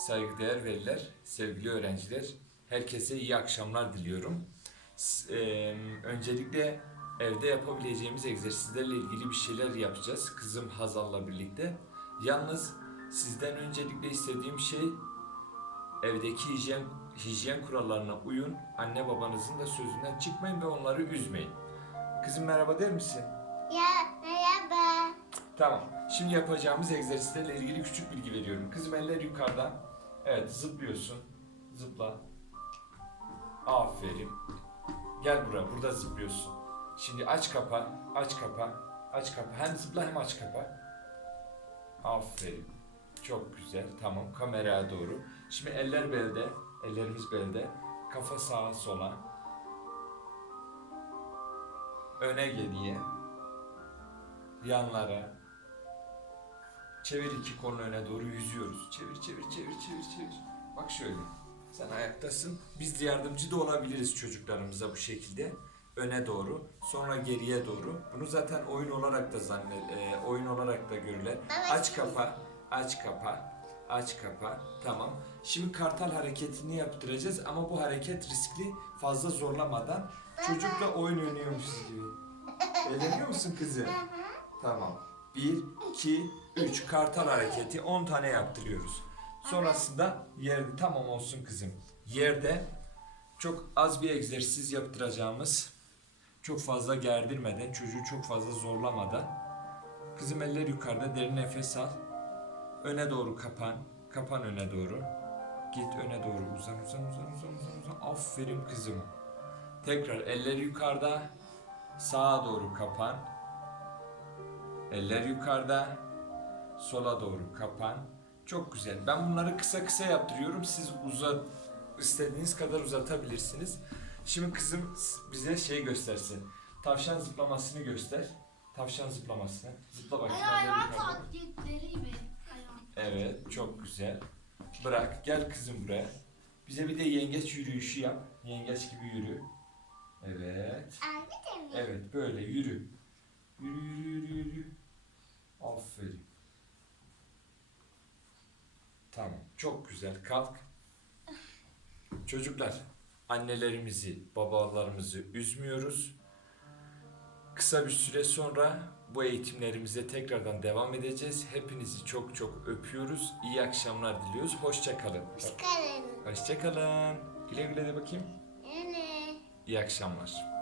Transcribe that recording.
saygıdeğer veliler, sevgili öğrenciler, herkese iyi akşamlar diliyorum. Eee, öncelikle evde yapabileceğimiz egzersizlerle ilgili bir şeyler yapacağız. Kızım Hazal'la birlikte. Yalnız sizden öncelikle istediğim şey evdeki hijyen hijyen kurallarına uyun. Anne babanızın da sözünden çıkmayın ve onları üzmeyin. Kızım merhaba der misin? Ya merhaba. Tamam. Şimdi yapacağımız egzersizlerle ilgili küçük bilgi veriyorum. Kızım eller yukarıda. Evet zıplıyorsun. Zıpla. Aferin. Gel buraya. Burada zıplıyorsun. Şimdi aç kapa. Aç kapa. Aç kapa. Hem zıpla hem aç kapa. Aferin. Çok güzel. Tamam. Kameraya doğru. Şimdi eller belde. Ellerimiz belde. Kafa sağa sola. Öne geriye. Yanlara. Çevir iki kolunu öne doğru yüzüyoruz. Çevir, çevir. Bak şöyle. Sen ayaktasın. Biz de yardımcı da olabiliriz çocuklarımıza bu şekilde. Öne doğru, sonra geriye doğru. Bunu zaten oyun olarak da zannet, e, oyun olarak da görürler. Evet. Aç kapa, aç kapa, aç kapa. Tamam. Şimdi kartal hareketini yaptıracağız ama bu hareket riskli. Fazla zorlamadan çocukla oyun oynuyormuşuz gibi. Eğleniyor musun kızım? Tamam. 1, 2, 3 kartal hareketi 10 tane yaptırıyoruz. Sonrasında yerde tamam olsun kızım. Yerde çok az bir egzersiz yaptıracağımız çok fazla gerdirmeden çocuğu çok fazla zorlamadan kızım eller yukarıda derin nefes al. Öne doğru kapan. Kapan öne doğru. Git öne doğru uzan uzan uzan uzan uzan uzan. Aferin kızım. Tekrar eller yukarıda. Sağa doğru kapan. Eller yukarıda. Sola doğru kapan. Çok güzel. Ben bunları kısa kısa yaptırıyorum. Siz uzat istediğiniz kadar uzatabilirsiniz. Şimdi kızım bize şey göstersin. Tavşan zıplamasını göster. Tavşan zıplamasını. Zıpla Hayvan taklitleri gibi. Hayvan. Evet, çok güzel. Bırak, gel kızım buraya. Bize bir de yengeç yürüyüşü yap. Yengeç gibi yürü. Evet. Evet, böyle yürü. Yürü, yürü, yürü, yürü. Aferin. Tamam, çok güzel. Kalk. Çocuklar, annelerimizi, babalarımızı üzmüyoruz. Kısa bir süre sonra bu eğitimlerimize tekrardan devam edeceğiz. Hepinizi çok çok öpüyoruz. İyi akşamlar diliyoruz. Hoşça kalın. Çıkarın. Hoşça kalın. Güle güle de bakayım. Anne. İyi akşamlar.